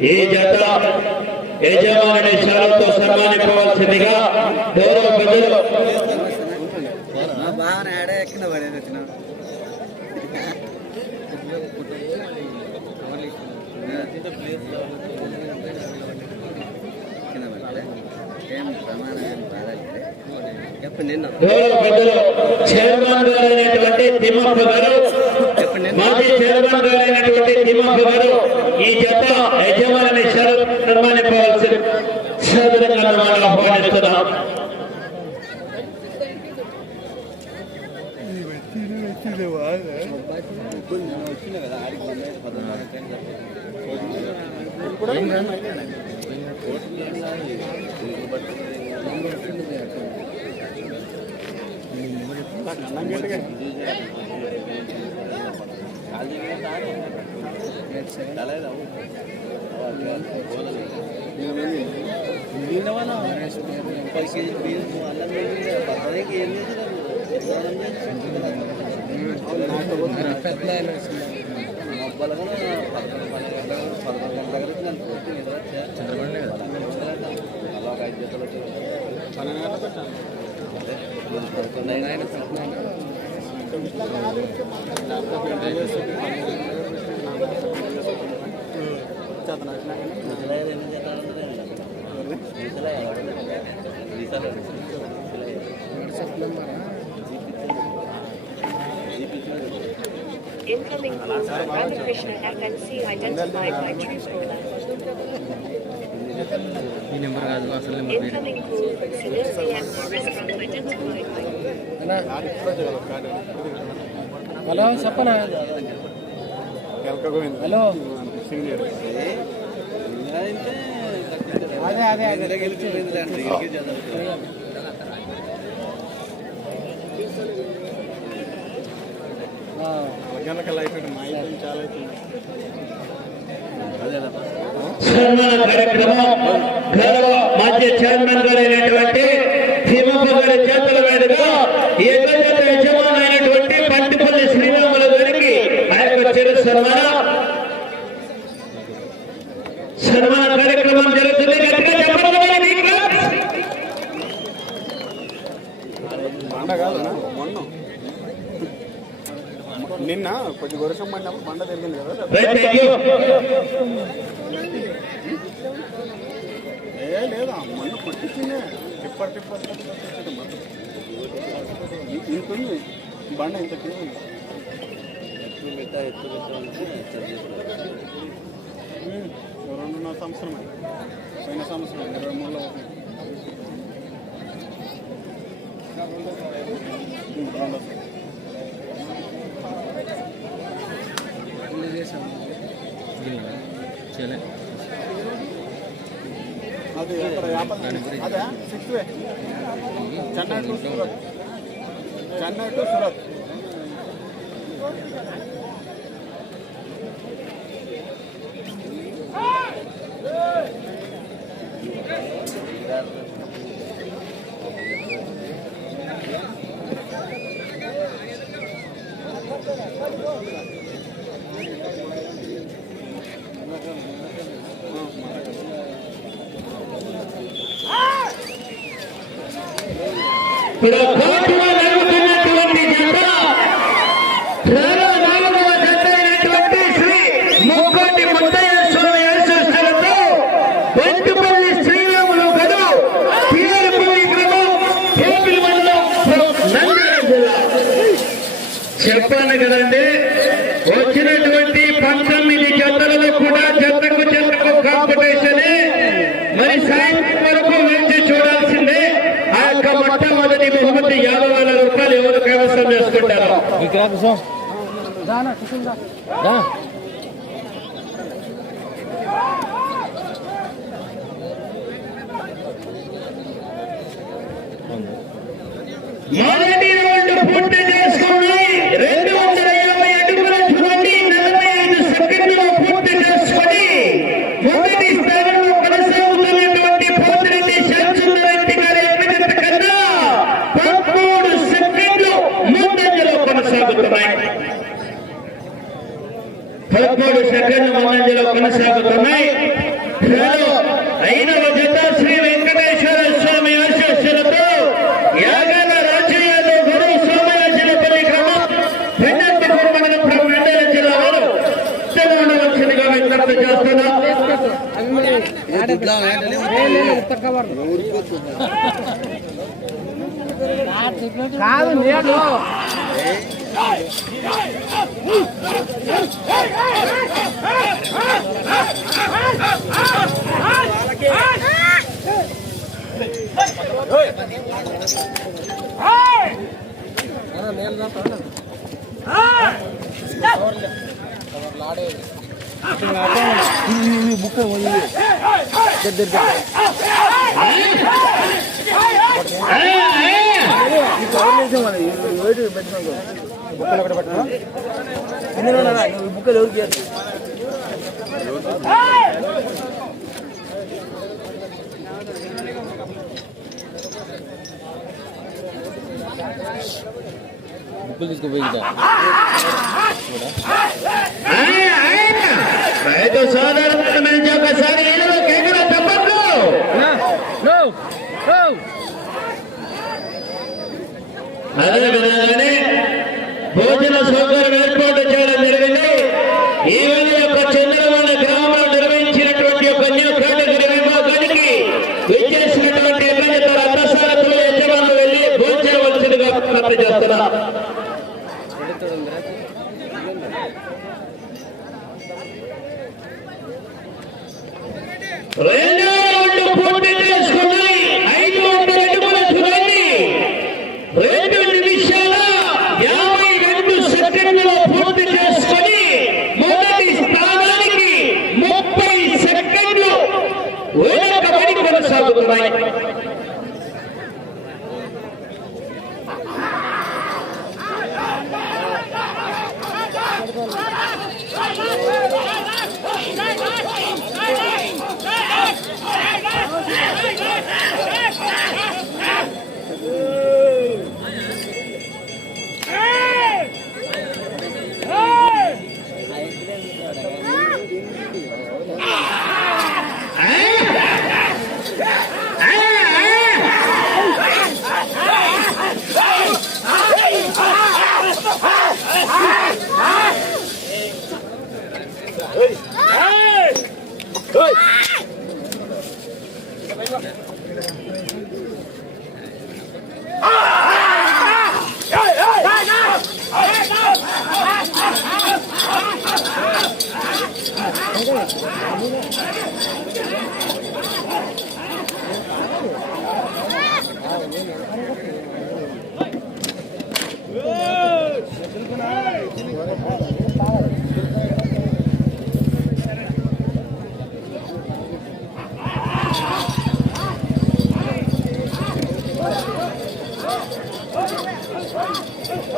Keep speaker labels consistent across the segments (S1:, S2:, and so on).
S1: ఈ జత యజమాని షరతో సన్మానించవలసిందిగా గౌరవ
S2: ప్రజలు
S1: గౌరవ ప్రజలు చైర్మన్ గారైనటువంటి తిమ్మప్ప గారు పది కేజీ బియ్యం
S2: అల్లం పదహైదు ఏం పదకొండు దగ్గర
S3: Incoming call from Ramakrishna FNC identified by Truecaller.
S2: ఈ నెంబర్ కాదు అసలు నెంబర్
S3: by
S4: హలో చెప్పనా. హలో.
S5: సీనియర్.
S4: అదే అదే అదే. ఆ,
S5: గంటకల్లా అయిపోయింది మా
S1: స్మరణ కార్యక్రమం గౌరవ మాజీ చైర్మన్ గారైనటువంటి తిమ్మప్ప గారి చేతుల మీదుగా
S5: బండ ఇంత కింద ఉంది. ఉమ్, రెండున్నర సంవత్సరం పోయిన సంవత్సరం ఇరవై మూడులో అది అక్కడ యాపల్ అదే sixth way. Chennai
S1: Chennai itu surat Pero కదండి? వచ్చినటువంటి పంతొమ్మిది జతలలో కూడా జతకు జతకు కాంపిటీషన్ మరి సాయంత్రం వరకు వేచి చూడాల్సిందే. ఆ యొక్క మొట్టమొదటి బహుమతి యాభై వేల రూపాయలు ఎవరు కైవసం చేసుకుంటారు? కాదు నేడు. నేల కవర్లు బుక్ దగ్గర బుక్కలు ఒకటి పట్టుకో ఇందులో నువ్వు
S4: బుక్కలు ఎవరికి బుక్కులు తీసుకుపోయిందా
S1: రైతు సోదరులకు నుంచి ఒకసారి ఏదో భోజన సౌకర్యం は。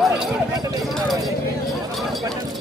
S1: Thank you.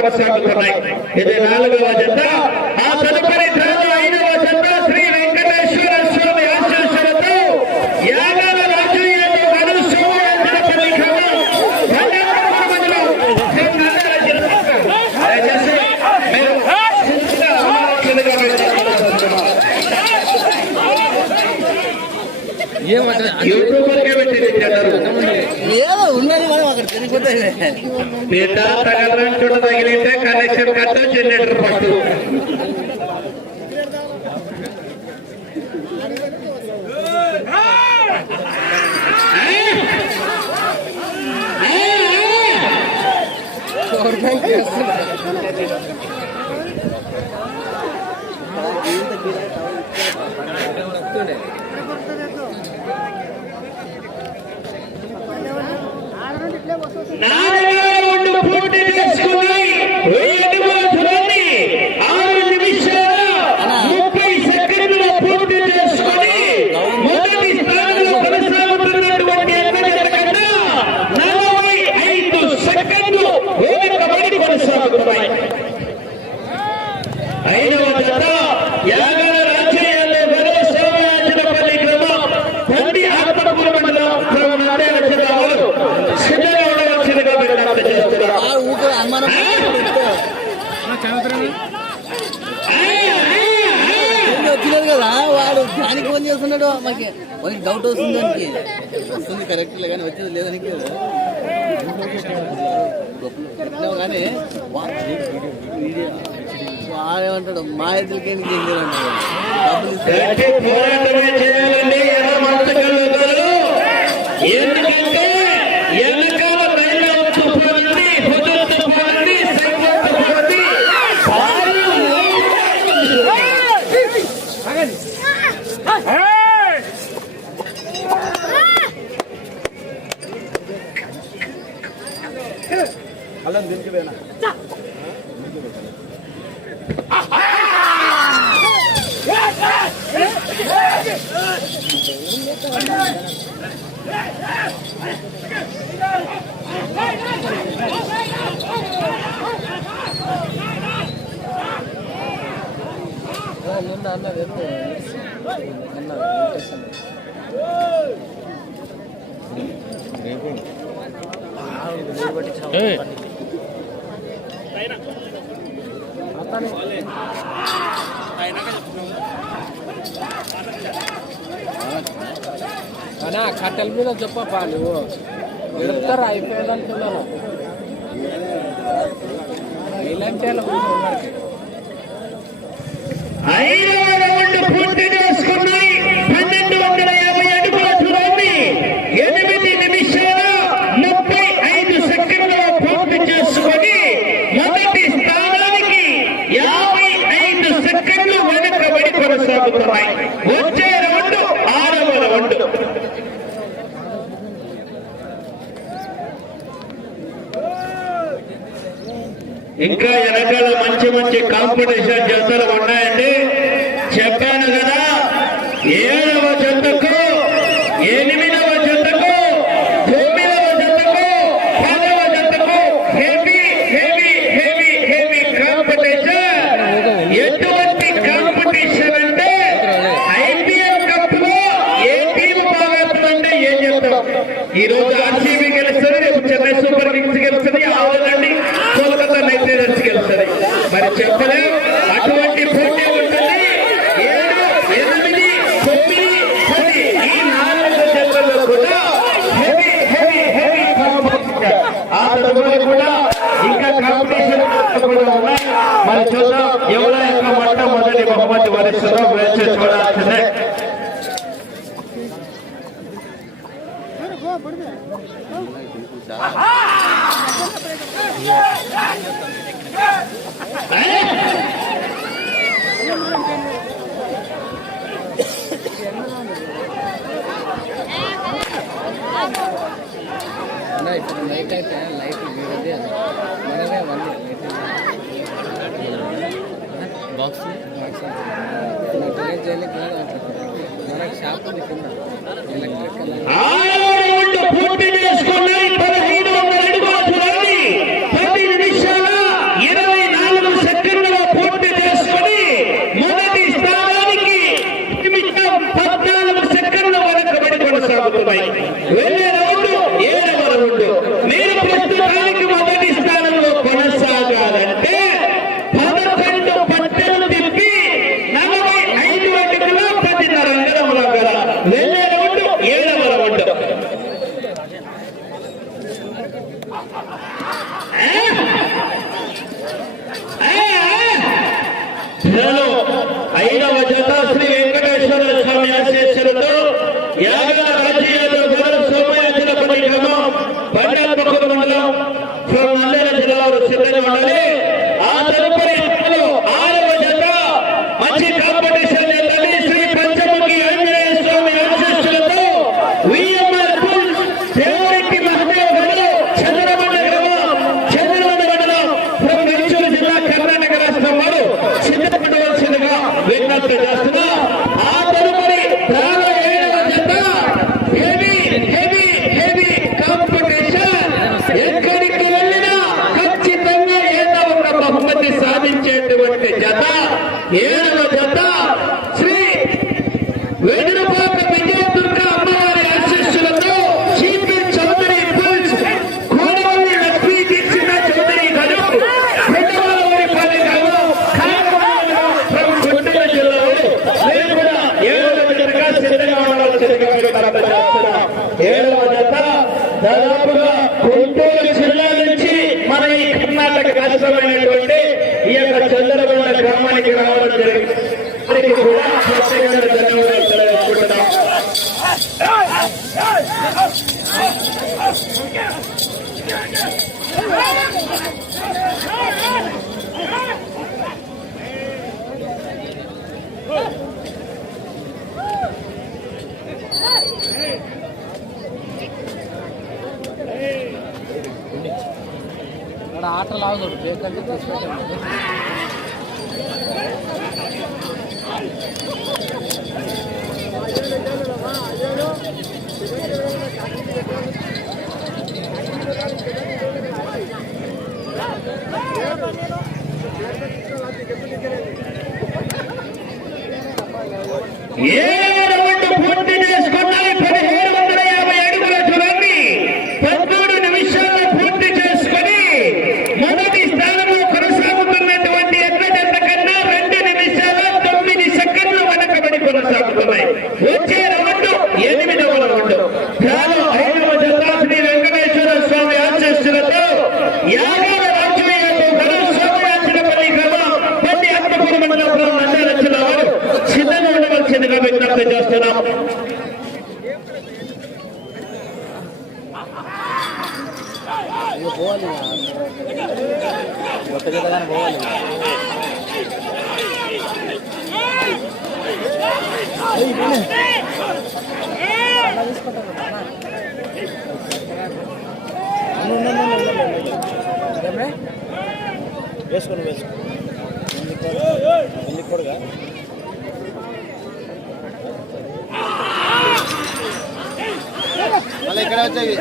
S1: కొనసాగుతున్నాయి ఇది నాలుగవ జత ನೀ ತಗೊಂಡು ತಗಿಲಿಂತೆ ಕನೆಕ್ಷನ್ ಕಟ್ಟು ಜನರೇಟರ್ ಪಟ್ಟು Thank you.
S6: నాలుగు
S2: పోటీ చేసుకున్నారు వచ్చాడు మాకు మనకి డౌట్ వస్తుంది దానికి. వస్తుంది కరెక్ట్ కానీ వచ్చేది లేదని కానీ వాడేమంటాడు మా
S6: ఇద్దరికి
S5: అల్లం దీనికి వేనా
S1: నిన్న అన్నది రేపు అనా కట్టెల మీద చెప్పపా నువ్వు. ఎడతారా అయిపోయేదంటున్నాను ఇలాంటి
S7: ಲೈಟ್ ಲೈಟ್ ಬೀಳದೆ ಮನೆಯೇ ಬಂದಿದೆ ಬಾಕ್ಸ್ ಬಾಕ್ಸ್ ಅಂತ ವಿಲೇಜಲ್ಲಿ ಮನೆಗೆ ಶಾಪ್
S4: ಕಿಂದ ಎಲೆಕ್ಟ್ರಿಕಲ್ ఆటలాగా బేకంటే
S1: తీసుకుంటాం మళ్ళీ ఇక్కడ వచ్చాయి.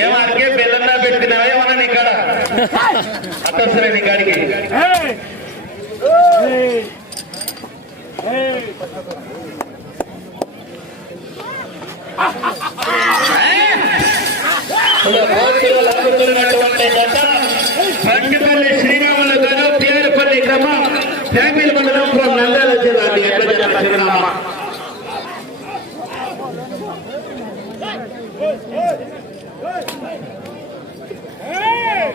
S7: ఏమానికి పిల్లన్నా పెట్టినవే? మనం ఇక్కడ అత్తవసరే నీ కాడికి. ಲಭ್ಯವಿರುವಂತೆ ಗಂಡ ಸಂಘದಲ್ಲಿ ಶ್ರೀರಾಮನ ಧ್ವಜ ತೇರುಪಲ್ಲಿ ಕ್ರಮ ಫ್ಯಾಮಿಲಿ ಬಂದರು ಫ್ರಮ್ ನಂದಲ ಜಿಲ್ಲಾಡಿ ಎಲ್ಲ
S1: ಜನ ಶ್ರೀರಾಮ Hey!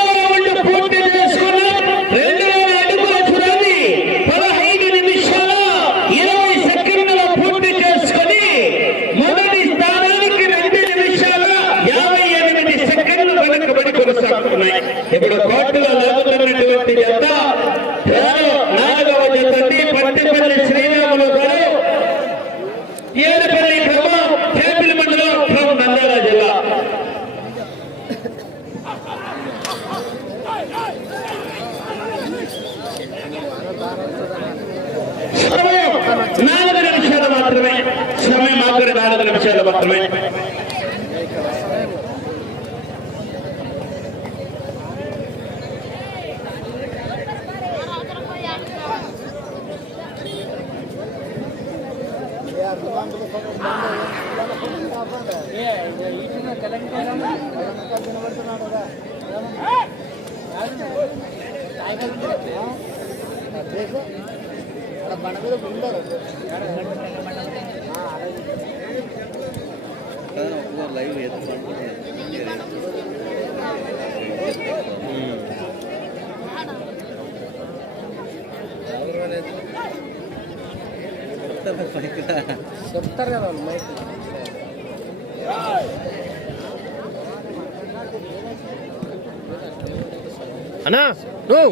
S1: లైవ్
S4: చెప్తారు కదా మైక్.
S2: అన్నా నువ్వు.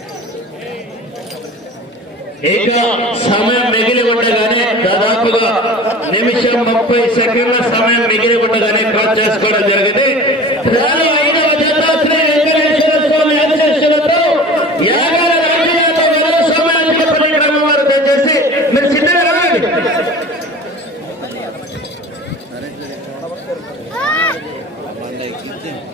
S1: ఇంకా సమయం మిగిలి ఉండగానే దాదాపుగా నిమిషం ముప్పై సెకండ్ల సమయం మిగిలి ఉండగానే కాల్ చేసుకోవడం జరిగింది.
S8: Thank you.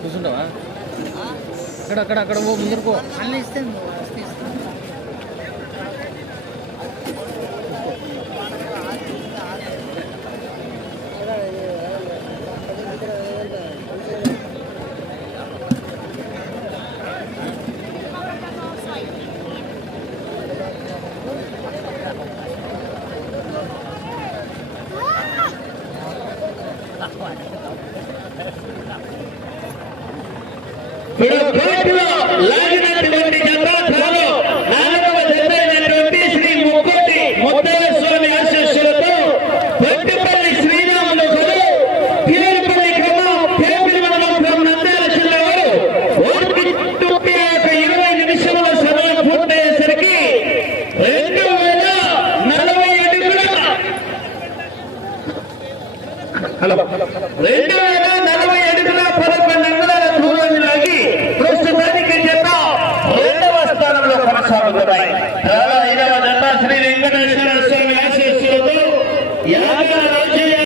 S2: కూర్చుంటావా అక్కడ అక్కడ అక్కడ ముందరుకో అన్నీ
S1: ఇస్తాను Pero, pero...